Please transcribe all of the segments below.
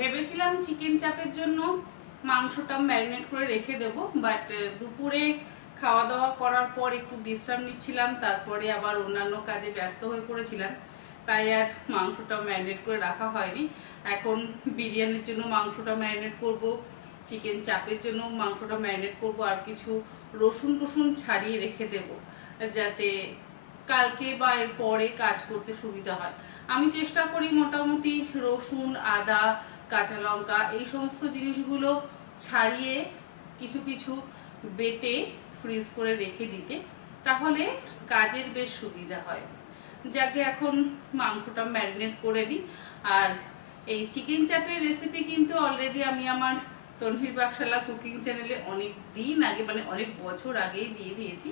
ভেবেছিলাম চিকেন চাপের জন্য মাংসটা ম্যারিনেট করে রেখে দেব বাট দুপুরে খাওয়া দাওয়া করার পর একটু বিশ্রাম নিচ্ছিলাম, তারপরে আবার অন্যান্য কাজে ব্যস্ত হয়ে পড়েছিলাম, তাই আর মাংসটা ম্যারিনেট করে রাখা হয়নি। এখন বিরিয়ানির জন্য মাংসটা ম্যারিনেট করব চিকেন চাপের জন্য মাংসটা ম্যারিনেট করব, আর কিছু রসুন টসুন ছাড়িয়ে রেখে দেব, যাতে কালকে বা এর পরে কাজ করতে সুবিধা হয়। আমি চেষ্টা করি মোটামুটি রসুন, আদা কাঁচা লঙ্কা, এই সমস্ত জিনিসগুলো ছাড়িয়ে কিছু কিছু বেটে ফ্রিজ করে রেখে দিতে, তাহলে কাজের বেশ সুবিধা হয়। যাকে এখন মাংসটা ম্যারিনেট করে দিই আর এই চিকেন চাপের রেসিপি কিন্তু অলরেডি আমি আমার তনহির বাকশালা কুকিং চ্যানেলে অনেক দিন আগে মানে অনেক বছর আগেই দিয়ে দিয়েছি।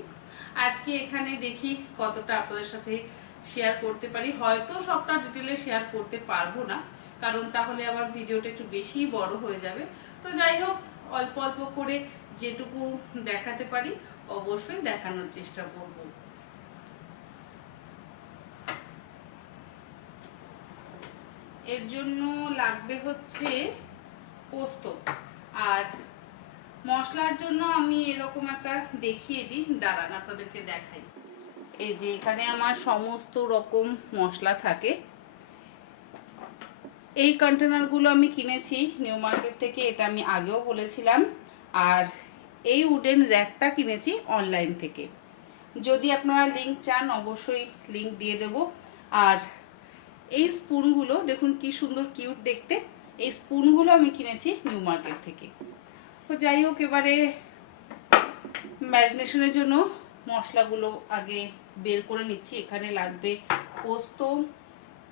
আজকে এখানে দেখি কতটা আপনাদের সাথে শেয়ার করতে পারি। হয়তো সবটা ডিটেলে শেয়ার করতে পারব না। কারণ তাহলে আবার ভিডিওটা একটু বেশি বড় হয়ে যাবে। তো যাই হোক, অল্প অল্প করে যেটুকু দেখাতে পারি, অবশ্যই দেখানোর চেষ্টা করব। এর জন্য লাগবে হচ্ছে পোস্ত। আর মশলার জন্য আমি এরকম একটা দেখিয়ে দিই, দাঁড়ান আপনাদেরকে দেখাই। এই যে এখানে আমার সমস্ত রকম মশলা থাকে। এই কন্টেনারগুলো আমি কিনেছি নিউ মার্কেট থেকে, এটা আমি আগেও বলেছিলাম। আর এই উডেন র্যাকটা কিনেছি অনলাইন থেকে। যদি আপনারা লিংক চান, অবশ্যই লিংক দিয়ে দেব। আর এই স্পুনগুলো দেখুন কি সুন্দর কিউট দেখতে, এই স্পুনগুলো আমি কিনেছি নিউ মার্কেট থেকে। তো যাই হোক, এবারে ম্যারিনেশনের জন্য মশলাগুলো আগে বের করে নিচ্ছি। এখানে লাগবে পোস্ত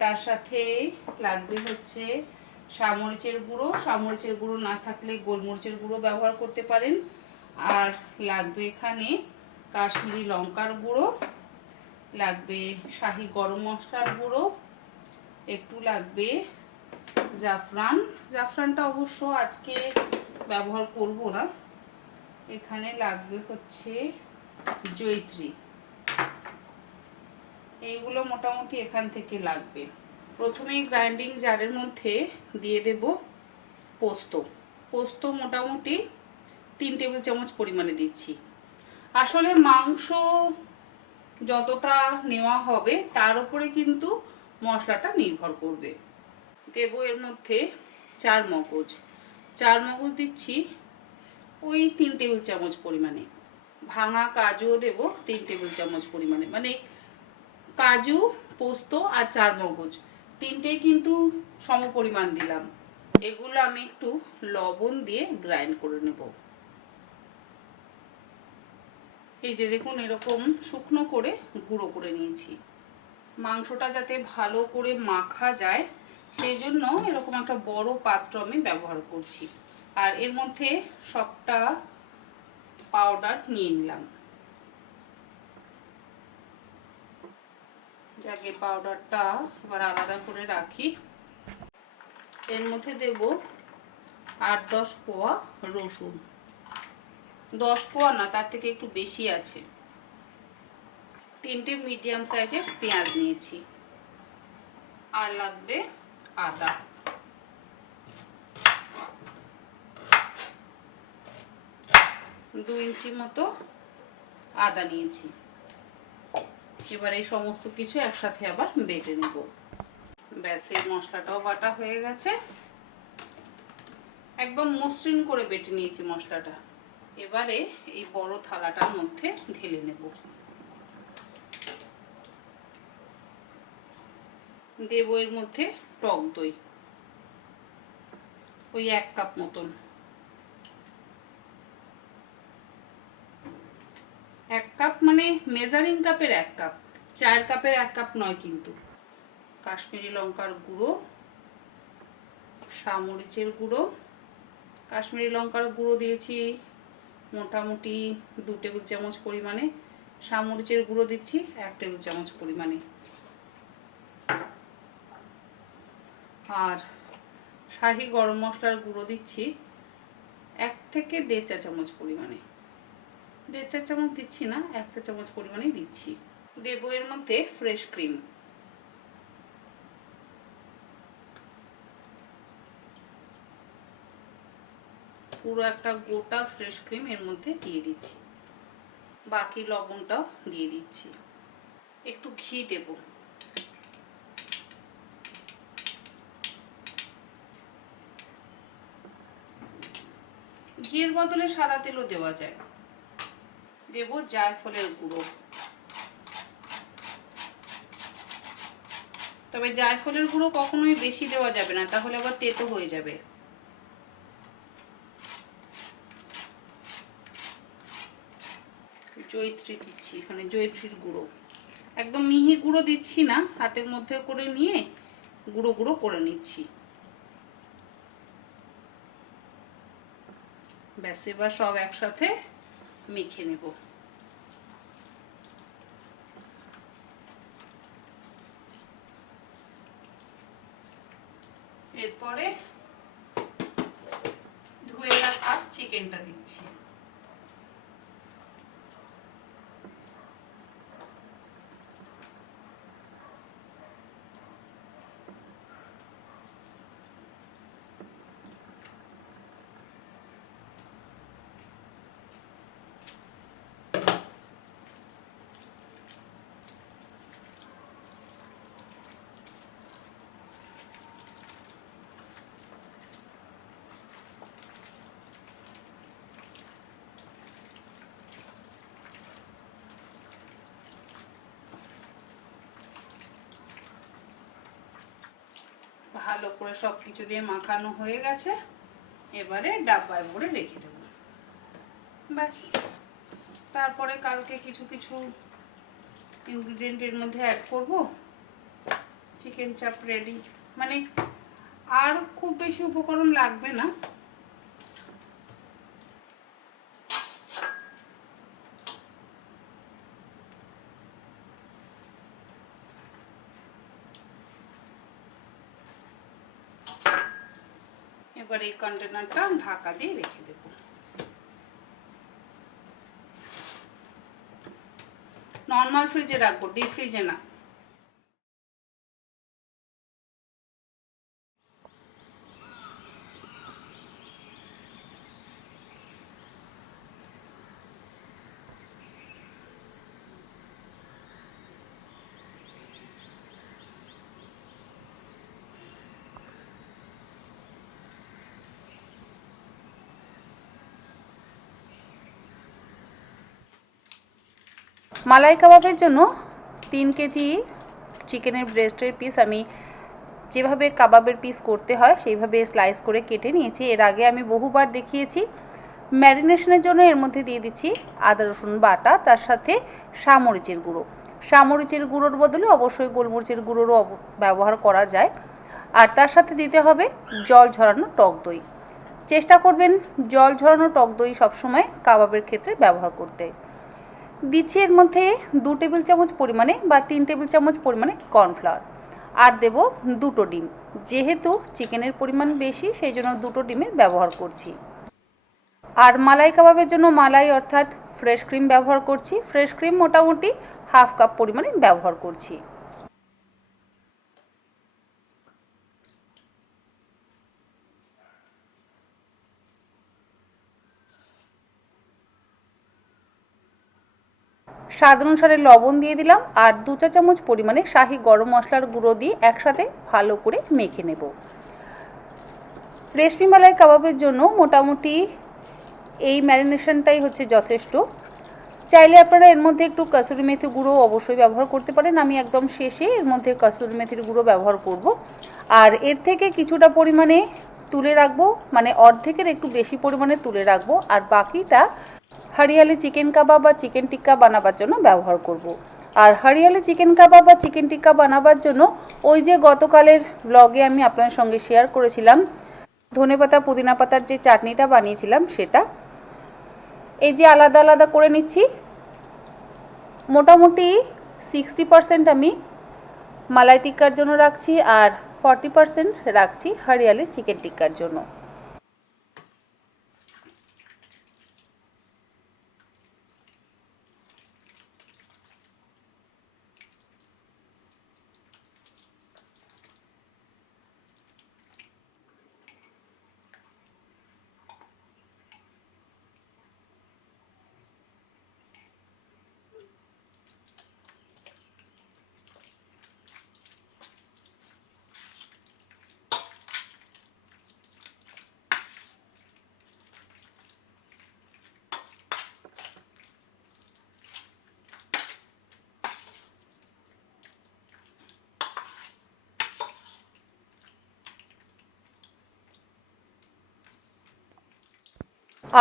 তার সাথে লাগবে হচ্ছে সামরিচের গুঁড়ো। সামরিচের গুঁড়ো না থাকলে গোলমরিচের গুঁড়ো ব্যবহার করতে পারেন। আর লাগবে এখানে কাশ্মীরি লঙ্কার গুঁড়ো, লাগবে শাহি গরম মশলার গুঁড়ো, একটু লাগবে জাফরান। জাফরানটা অবশ্য আজকে ব্যবহার করব না। এখানে লাগবে হচ্ছে জৈত্রী। এইগুলো মোটামুটি এখান থেকে লাগবে। প্রথমেই গ্রাইন্ডিং জারের মধ্যে দিয়ে দেব পোস্ত। পোস্ত মোটামুটি তিন টেবিল চামচ পরিমাণে দিচ্ছি। আসলে মাংস যতটা নেওয়া হবে, তার উপরে কিন্তু মশলাটা নির্ভর করবে। দেব এর মধ্যে চার মগজ। চার মগজ দিচ্ছি ওই তিন টেবিল চামচ পরিমাণে। ভাঙা কাজুও দেব তিন টেবিল চামচ পরিমাণে। মানে কাজু, পোস্ত আর চার মগজ। তিনটেই কিন্তু সম পরিমাণ দিলাম। এগুলো আমি একটু লবণ দিয়ে গ্রাইন্ড করে নেব। এই যে দেখুন, এরকম শুকনো করে গুঁড়ো করে নিয়েছি। মাংসটা যাতে ভালো করে মাখা যায়, সেই জন্য এরকম একটা বড় পাত্র আমি ব্যবহার করছি। আর এর মধ্যে সবটা পাউডার নিয়ে নিলাম। যাকে পাউডারটা এবার আলাদা করে রাখি। এর মধ্যে দেব আট দশ পোয়া রসুন। দশ পোয়া না, তার থেকে একটু বেশি আছে। তিনটে মিডিয়াম সাইজের পেঁয়াজ নিয়েছি। আর লাগবে আদা। দু ইঞ্চি মতো আদা নিয়েছি। এবার এই সমস্ত কিছু একসাথে আবার বেটে নেব। ব্যাস, এই মশলাটাও বাটা হয়ে গেছে। একদম মসৃণ করে বেটে নিয়েছি মশলাটা। এবারে এই বড় থালাটার মধ্যে ঢেলে নেব। দেব এর মধ্যে টক দই। ওই এক কাপ মতন। এক কাপ মানে মেজারিং কাপের এক কাপ, চার কাপের এক কাপ নয় কিন্তু। কাশ্মীরি লঙ্কার গুঁড়ো সামরিচের গুঁড়ো, কাশ্মীরি লঙ্কার গুঁড়ো দিয়েছি মোটামুটি দু টেবিল চামচ পরিমাণে সামরিচের গুঁড়ো দিচ্ছি এক টেবিল চামচ পরিমাণে। আর শাহি গরম মশলার গুঁড়ো দিচ্ছি এক থেকে দেড় চা চামচ পরিমাণে। দেড় চা চামচ দিচ্ছি না, এক চা চামচ পরিমাণেই দিচ্ছি। দেবো এর মধ্যে ফ্রেশ ক্রিম পুরো একটা গোটা ফ্রেশ ক্রিম এর মধ্যে দিয়ে দিচ্ছি। বাকি লবণটাও দিয়ে দিচ্ছি। একটু ঘি দেব। ঘিয়ের বদলে সাদা তেলও দেওয়া যায়। দেব জায়ফলের গুঁড়ো। তবে জায়ফলের গুঁড়ো কখনোই বেশি দেওয়া যাবে না, তাহলে আবার তেতো হয়ে যাবে। জয়ত্রী দিচ্ছি, এখানে জয়ত্রীর গুঁড়ো। একদম মিহি গুঁড়ো দিচ্ছি না, হাতের মধ্যে করে নিয়ে গুঁড়ো গুঁড়ো করে নিচ্ছি। ব্যাস, এবার সব একসাথে মেখে নেব। এরপরে ধুয়ে রাখা চিকেনটা দিচ্ছি। ভালো করে সব কিছু দিয়ে মাখানো হয়ে গেছে। এবারে ডাব্বায় ভরে রেখে দেবো। ব্যাস। তারপরে কালকে কিছু কিছু ইনগ্রিডিয়েন্টের মধ্যে অ্যাড করব। চিকেন চাপ রেডি মানে আর খুব বেশি উপকরণ লাগবে না। এবার এই কন্টেনারটা ঢাকা দিয়ে রেখে দেব। নর্মাল ফ্রিজে রাখব ডিপ ফ্রিজে না। মালাই কাবাবের জন্য তিন কেজি চিকেনের ব্রেস্টের পিস আমি যেভাবে কাবাবের পিস করতে হয়, সেইভাবে স্লাইস করে কেটে নিয়েছি। এর আগে আমি বহুবার দেখিয়েছি। ম্যারিনেশনের জন্য এর মধ্যে দিয়ে দিচ্ছি আদা, রসুন বাটা, তার সাথে সামরিচের গুঁড়ো। সামরিচের গুঁড়োর বদলে অবশ্যই গোলমরিচের গুঁড়োরও ব্যবহার করা যায়। আর তার সাথে দিতে হবে জল ঝরানো টক দই। চেষ্টা করবেন জল ঝরানো টক দই সবসময় কাবাবের ক্ষেত্রে ব্যবহার করতে। দিচ্ছি এর মধ্যে দু টেবিল চামচ পরিমাণে বা তিন টেবিল চামচ পরিমাণে কর্নফ্লাওয়ার। আর দেব দুটো ডিম। যেহেতু চিকেনের পরিমাণ বেশি, সেই জন্য দুটো ডিমের ব্যবহার করছি। আর মালাই কাবাবের জন্য মালাই অর্থাৎ ফ্রেশ ক্রিম ব্যবহার করছি। ফ্রেশ ক্রিম মোটামুটি হাফ কাপ পরিমাণে ব্যবহার করছি। স্বাদ অনুসারে লবণ দিয়ে দিলাম আর দু চা চামচ পরিমাণে শাহি গরম মশলার গুঁড়ো দিয়ে একসাথে ভালো করে মেখে নেব। রেশমি মালাই কাবাবের জন্য মোটামুটি এই ম্যারিনেশনটাই হচ্ছে যথেষ্ট। চাইলে আপনারা এর মধ্যে একটু কাসুরি মেথি গুঁড়ো অবশ্যই ব্যবহার করতে পারেন। আমি একদম শেষে এর মধ্যে কাসুরি মেথির গুঁড়ো ব্যবহার করব। আর এর থেকে কিছুটা পরিমাণে তুলে রাখব মানে অর্ধেকের একটু বেশি পরিমাণে তুলে রাখব। আর বাকিটা হরিয়ালি চিকেন কাবাব বা চিকেন টিক্কা বানাবার জন্য ব্যবহার করব। আর হরিয়ালি চিকেন কাবাব বা চিকেন টিক্কা বানাবার জন্য ওই যে গতকালের ব্লগে আমি আপনাদের সঙ্গে শেয়ার করেছিলাম, ধনেপাতা পুদিনা পাতার যে চাটনিটা বানিয়েছিলাম সেটা। এই যে আলাদা আলাদা করে নিচ্ছি। মোটামুটি সিক্সটি পারসেন্ট আমি মালাই টিক্কার জন্য রাখছি আর ফর্টি পারসেন্ট রাখছি হরিয়ালি চিকেন টিক্কার জন্য।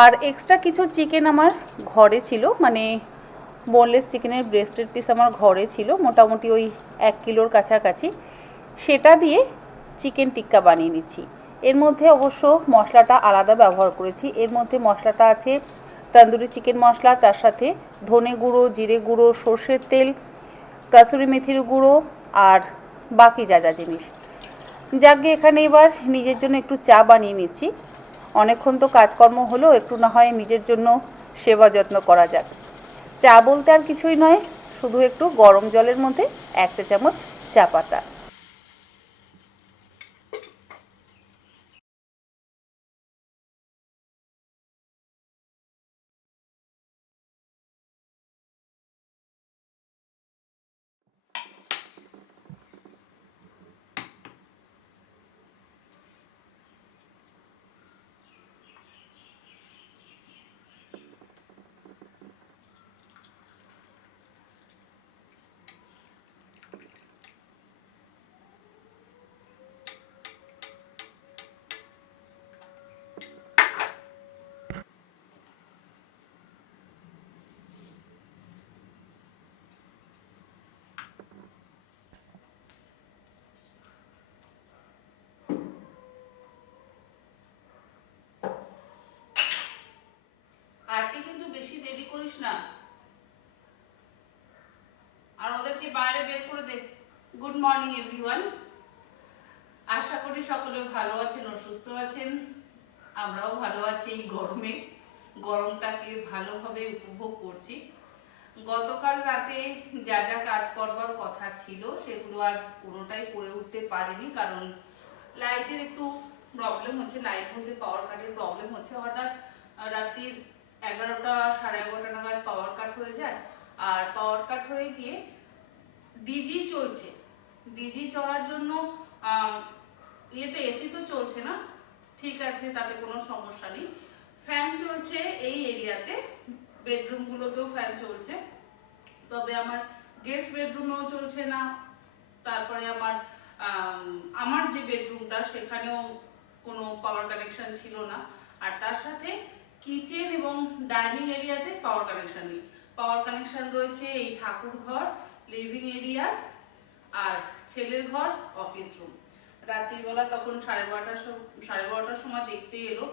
আর এক্সট্রা কিছু চিকেন আমার ঘরে ছিল মানে বোনলেস চিকেনের ব্রেস্টের পিস আমার ঘরে ছিল, মোটামুটি ওই এক কিলোর কাছাকাছি। সেটা দিয়ে চিকেন টিক্কা বানিয়ে নিচ্ছি। এর মধ্যে অবশ্য মশলাটা আলাদা ব্যবহার করেছি। এর মধ্যে মশলাটা আছে তন্দুরি চিকেন মশলা, তার সাথে ধনে গুঁড়ো, জিরে গুঁড়ো, সর্ষের তেল, কাসুরি মেথির গুঁড়ো আর বাকি যা যা জিনিস। যাকে এখানে এবার নিজের জন্য একটু চা বানিয়ে নিচ্ছি। অনেকক্ষণ তো কাজকর্ম হলো, একটু না হয় নিজের জন্য সেবা যত্ন করা যাক। চা বলতে আর কিছুই নয়, শুধু একটু গরম জলের মধ্যে একটা চামচ চা পাতা। আজকে কিন্তু বেশি দেরি করিস না। আর ওদেরকে বাইরে বের করে দে। গুড মর্নিং এভরিওয়ান আশা করি সকলে ভালো আছেন ও সুস্থ আছেন। আমরাও ভালো আছি এই গরমে। গরমটাকে ভালোভাবে উপভোগ করছি। গতকাল রাতে যা যা কাজ করবার কথা ছিল সেগুলো আর কোনোটাই করে উঠতে পারিনি কারণ লাইটের একটু প্রবলেম হচ্ছে লাইট মধ্যে পাওয়ার কাটের প্রবলেম হচ্ছে। হঠাৎ আহ, রাত্রির এগারোটা সাড়ে এগারোটা নাগাদ পাওয়ার কাট হয়ে যায়। আর পাওয়ার কাট হয়ে গিয়ে ডিজি চলছে। ডিজি চলার জন্য ইয়েতে এসি তো চলছে না। ঠিক আছে, তাতে কোনো সমস্যা নেই। ফ্যান চলছে এই এরিয়াতে বেডরুমগুলোতেও ফ্যান চলছে। তবে আমার গেস্ট বেডরুমেও চলছে না। তারপরে আমার আমার যে বেডরুমটা সেখানেও কোনো পাওয়ার কানেকশন ছিল না। আর তার সাথে কিচেন এবং ডাইনিং এরিয়াতে পাওয়ার কানেকশন নেই। পাওয়ার কানেকশন রয়েছে এই ঠাকুর ঘর লিভিং এরিয়া আর ছেলের ঘর অফিস রুম রাত্রিবেলা তখন সাড়ে বারোটার সাড়ে বারোটার সময় দেখতে এলো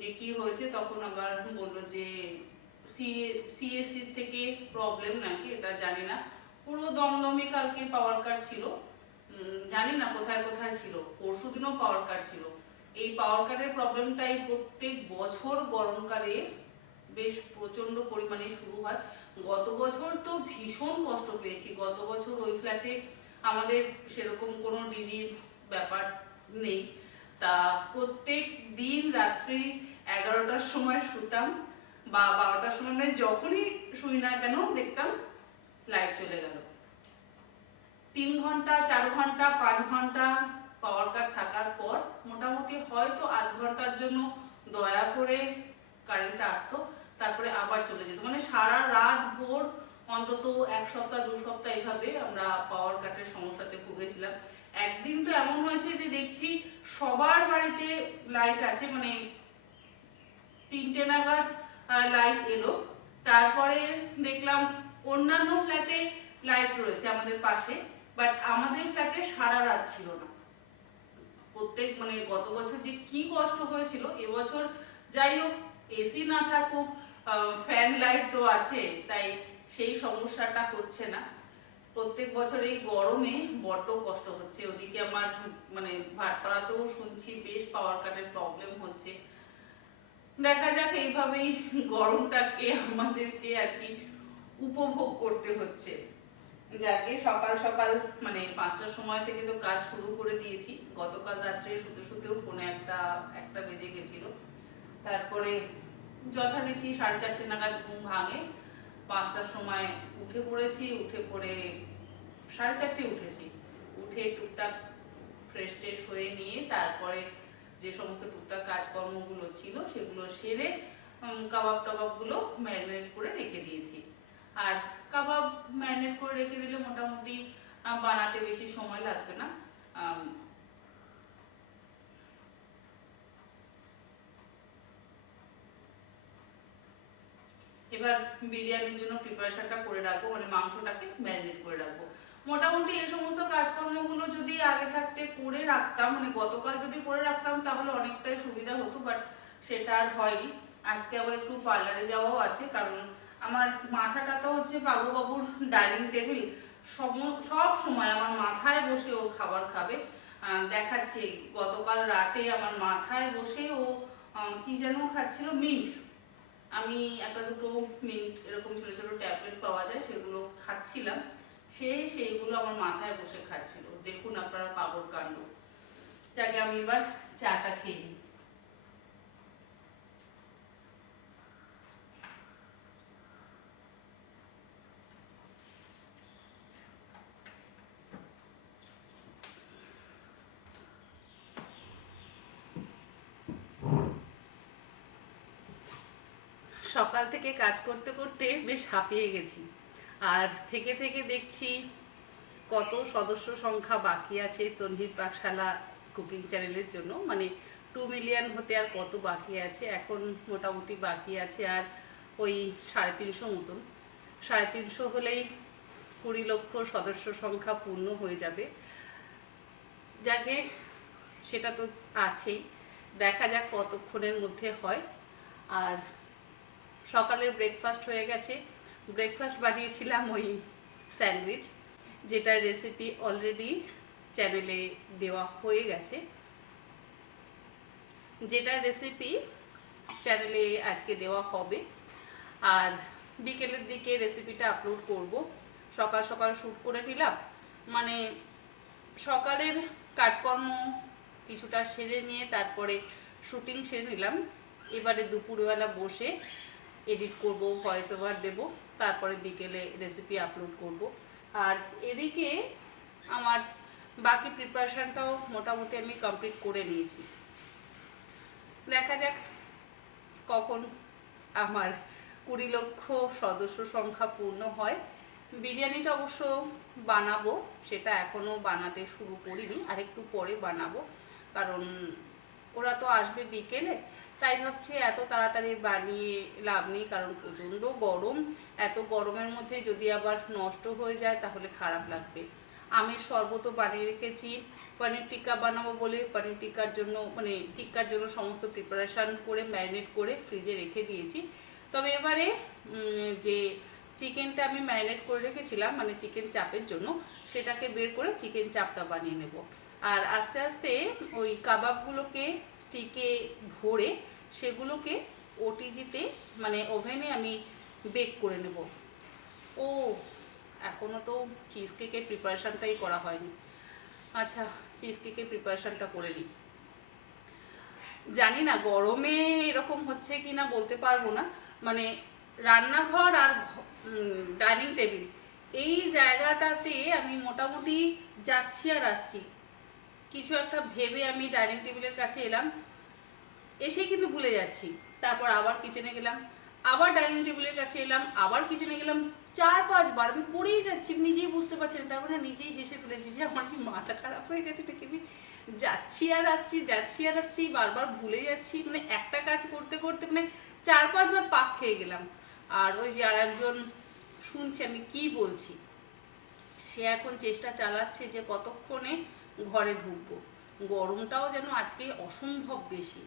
যে কি হয়েছে, তখন আবার বলল যে সিএসসি থেকে প্রবলেম নাকি, এটা জানি না। পুরো দমদমে কালকে পাওয়ার কাট ছিল। জানি না কোথায় কোথায় ছিল। পরশু দিনও পাওয়ার কাট ছিল। এই পাওয়ার কাটের প্রবলেমটাই প্রত্যেক বছর গরমকালে বেশ প্রচণ্ড পরিমাণে শুরু হয়। গত বছর তো ভীষণ কষ্ট পেয়েছি। গত বছর ওই ফ্ল্যাটে আমাদের সেরকম কোনো ডিজির ব্যাপার নেই। তা প্রত্যেক দিন রাত্রি এগারোটার সময় শুতাম বা বারোটার সময় মানে যখনই শুই না কেন দেখতাম লাইট চলে গেল। তিন ঘণ্টা, চার ঘণ্টা, পাঁচ ঘণ্টা পাওয়ার কাট থাকার পর মোটামুটি হয়তো আধ ঘণ্টার জন্য দয়া করে কারেন্টটা আসতো, তারপরে আবার চলে যেত। মানে সারা রাত ভোর অন্তত এক সপ্তাহ, দু সপ্তাহ এইভাবে আমরা পাওয়ার কাটের সমস্যাতে ভুগেছিলাম। একদিন তো এমন হয়েছে যে দেখছি সবার বাড়িতে লাইট আছে মানে তিনটে নাগাদ লাইট এলো। তারপরে দেখলাম অন্যান্য ফ্ল্যাটে লাইট রয়েছে আমাদের পাশে বাট আমাদের ফ্ল্যাটে সারা রাত ছিল না। প্রত্যেক মানে গত বছর যে কি কষ্ট হয়েছিল, এবছর যাই হোক এসি না থাকুক ফ্যান লাইট তো আছে, তাই সেই সমস্যাটা হচ্ছে না। প্রত্যেক বছর এই গরমে বড্ড কষ্ট হচ্ছে। ওদিকে আমার মানে ভাটপাড়াতেও শুনছি, বেশ পাওয়ার কাটের প্রবলেম হচ্ছে। দেখা যাক এইভাবেই গরমটাকে আমাদেরকে আর কি উপভোগ করতে হচ্ছে। যাকে সকাল সকাল মানে পাঁচটার সময় থেকে তো কাজ শুরু করে দিয়েছি। গতকাল রাত্রে শুতে শুতেও ফোনে একটা একটা বেজে গেছিল। তারপরে যথারীতি সাড়ে চারটে নাগাদ ঘুম ভাঙে। পাঁচটার সময় উঠে পড়েছি, উঠে পড়ে সাড়ে চারটে উঠেছি। উঠে টুকটাক ফ্রেশ ট্রেশ হয়ে নিয়ে তারপরে যে সমস্ত টুকটাক কাজকর্মগুলো ছিল সেগুলো সেরে কাবাব টাবাবগুলো ম্যারিনেট করে রেখে দিয়েছি। আর কাবাব ম্যারিনেট করে রেখে দিলে মোটামুটি বানাতে বেশি সময় লাগবে না। আম, বিরিয়ানির জন্য প্রিপারেশনটা করে রাখব মানে মাংসটাকে ম্যারিনেট করে রাখব। মোটামুটি এই সমস্ত কাজকর্মগুলো যদি আগে থাকতে করে রাখতাম মানে গতকাল যদি করে রাখতাম তাহলে অনেকটাই সুবিধা হতো বাট সেটা আর হয়নি। আজকে আবার একটু পার্লারে যাওয়াও আছে কারণ আমার মাথাটা তো হচ্ছে বাবুবাবুর ডাইনিং টেবিল সব সময় আমার মাথায় বসে ও খাবার খাবে। দেখাচ্ছে, গতকাল রাতে আমার মাথায় বসে ও কি যেন খাচ্ছিল মিন্ট আমি একটা দুটো মিন্ট এরকম ছোটো ছোটো ট্যাবলেট পাওয়া যায়, সেগুলো খাচ্ছিলাম। সে সেইগুলো আমার মাথায় বসে খাচ্ছিল। দেখুন আপনারা পাগল কাণ্ড। যাকে আমি এবার চাটা খেয়ে নিই। সকাল থেকে কাজ করতে করতে বেশ হাঁপিয়ে গেছি। আর থেকে থেকে দেখছি কত সদস্য সংখ্যা বাকি আছে তন্হির পাকশালা কুকিং চ্যানেলের জন্য। মানে টু মিলিয়ন হতে আর কত বাকি আছে? এখন মোটামুটি বাকি আছে আর ওই সাড়ে তিনশো মতন। সাড়ে তিনশো হলেই কুড়ি লক্ষ সদস্য সংখ্যা পূর্ণ হয়ে যাবে। যাকে সেটা তো আছেই। দেখা যাক কতক্ষণের মধ্যে হয়। আর সকালের ব্রেকফাস্ট হয়ে গেছে। ব্রেকফাস্ট বানিয়েছিলাম ওই স্যান্ডউইচ, যেটার রেসিপি অলরেডি চ্যানেলে দেওয়া হয়ে গেছে। যেটার রেসিপি চ্যানেলে আজকে দেওয়া হবে। আর বিকেলের দিকে রেসিপিটা আপলোড করব। সকাল সকাল শ্যুট করে নিলাম। মানে সকালের কাজকর্ম কিছুটা সেরে নিয়ে তারপরে শুটিং সেরে নিলাম। এবারে দুপুরবেলা বসে এডিট করব ভয়েস ওভার দেব, তারপরে বিকেলে রেসিপি আপলোড করব। আর এদিকে আমার বাকি প্রিপারেশনটাও মোটামুটি আমি কমপ্লিট করে নিয়েছি। দেখা যাক কখন আমার কুড়ি লক্ষ সদস্য সংখ্যা পূর্ণ হয়। বিরিয়ানিটা অবশ্য বানাবো, সেটা এখনও বানাতে শুরু করিনি আর একটু পরে বানাবো। কারণ ওরা তো আসবে বিকেলে তাই ভাবছি এত তাড়াতাড়ি বানিয়ে লাভ নেই, কারণ প্রচণ্ড গরম। এত গরমের মধ্যে যদি আবার নষ্ট হয়ে যায়, তাহলে খারাপ লাগবে। আমের শরবতও বানিয়ে রেখেছি। পনির টিক্কা বানাবো বলে পনির টিক্কার জন্য মানে টিক্কার জন্য সমস্ত প্রিপারেশান করে ম্যারিনেট করে ফ্রিজে রেখে দিয়েছি। তবে এবারে যে চিকেনটা আমি ম্যারিনেট করে রেখেছিলাম মানে চিকেন চাপের জন্য, সেটাকে বের করে চিকেন চাপটা বানিয়ে নেব। আর আস্তে আস্তে ওই কাবাবগুলোকে স্টিকে ভরে সেগুলোকে ওটিজিতে মানে ওভেনে আমি বেক করে নেব। ও এখনও তো চিজ কেকের প্রিপারেশানটাই করা হয়নি। আচ্ছা চিজ কেকের প্রিপারেশানটা করে নিই। জানি না, গরমে এরকম হচ্ছে কি না বলতে পারব না। মানে রান্নাঘর আর ডাইনিং টেবিল, এই জায়গাটাতে আমি মোটামুটি যাচ্ছি আর আসছি। কিছু একটা ভেবে আমি ডাইনিং টেবিলের কাছে এলাম। এসে কিন্তু ভুলে যাচ্ছি। তারপর আবার কিচেনে গেলাম। আবার ডাইনিং টেবিলের কাছে এলাম। আবার কিচেনে গেলাম। চার পাঁচবার। আমি করেই যাচ্ছি। নিজেই বুঝতে পারছি না। তারপরে নিজেই হেসে ফেলেছি যে আমার কি মাথা খারাপ হয়ে গেছে নাকি আমি যাচ্ছি আর আসছি, যাচ্ছি আর আসছি, বারবার ভুলে যাচ্ছি। মানে একটা কাজ করতে করতে মানে চার পাঁচবার পাক খেয়ে গেলাম। আর ওই যে আর একজন শুনছে আমি কি বলছি? সে এখন চেষ্টা চালাচ্ছে যে কতক্ষণে ঘরে ঢুকবো। গরমটাও যেন আজকে অসম্ভব বেশি।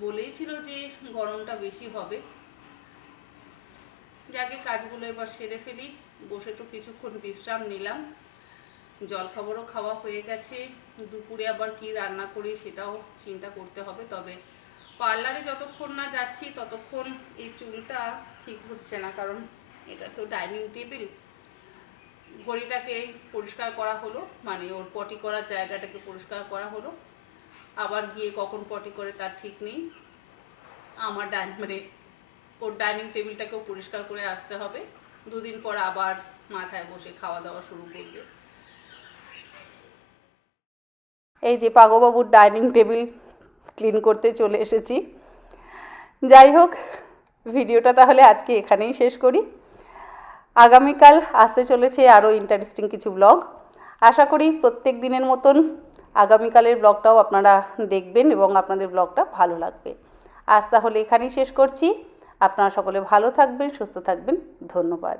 বলেই ছিল যে গরমটা বেশি হবে। যাকে কাজগুলো এবার সেরে ফেলি, বসে তো কিছুক্ষণ বিশ্রাম নিলাম। জলখাবারও খাওয়া হয়ে গেছে। দুপুরে আবার কি রান্না করি সেটাও চিন্তা করতে হবে। তবে পার্লারে যতক্ষণ না যাচ্ছি, ততক্ষণ এই চুলটা ঠিক হচ্ছে না, কারণ এটা তো ডাইনিং টেবিল। ঘড়িটাকে পরিষ্কার করা হলো মানে ওর পটি করার জায়গাটাকে পরিষ্কার করা হলো। আবার গিয়ে কখন পটি করে তার ঠিক নেই। আমার ডাইন মানে ওর ডাইনিং টেবিলটাকেও পরিষ্কার করে আসতে হবে। দুদিন পর আবার মাথায় বসে খাওয়া দাওয়া শুরু করবে। এই যে পাগোবাবুর ডাইনিং টেবিল ক্লিন করতে চলে এসেছি। যাই হোক ভিডিওটা তাহলে আজকে এখানেই শেষ করি। আগামীকাল আসতে চলেছে আরও ইন্টারেস্টিং কিছু ব্লগ আশা করি প্রত্যেক দিনের মতন আগামীকালের ব্লগটাও আপনারা দেখবেন এবং আপনাদের ব্লগটা ভালো লাগবে। আজ তাহলে এখানেই শেষ করছি। আপনারা সকলে ভালো থাকবেন, সুস্থ থাকবেন। ধন্যবাদ।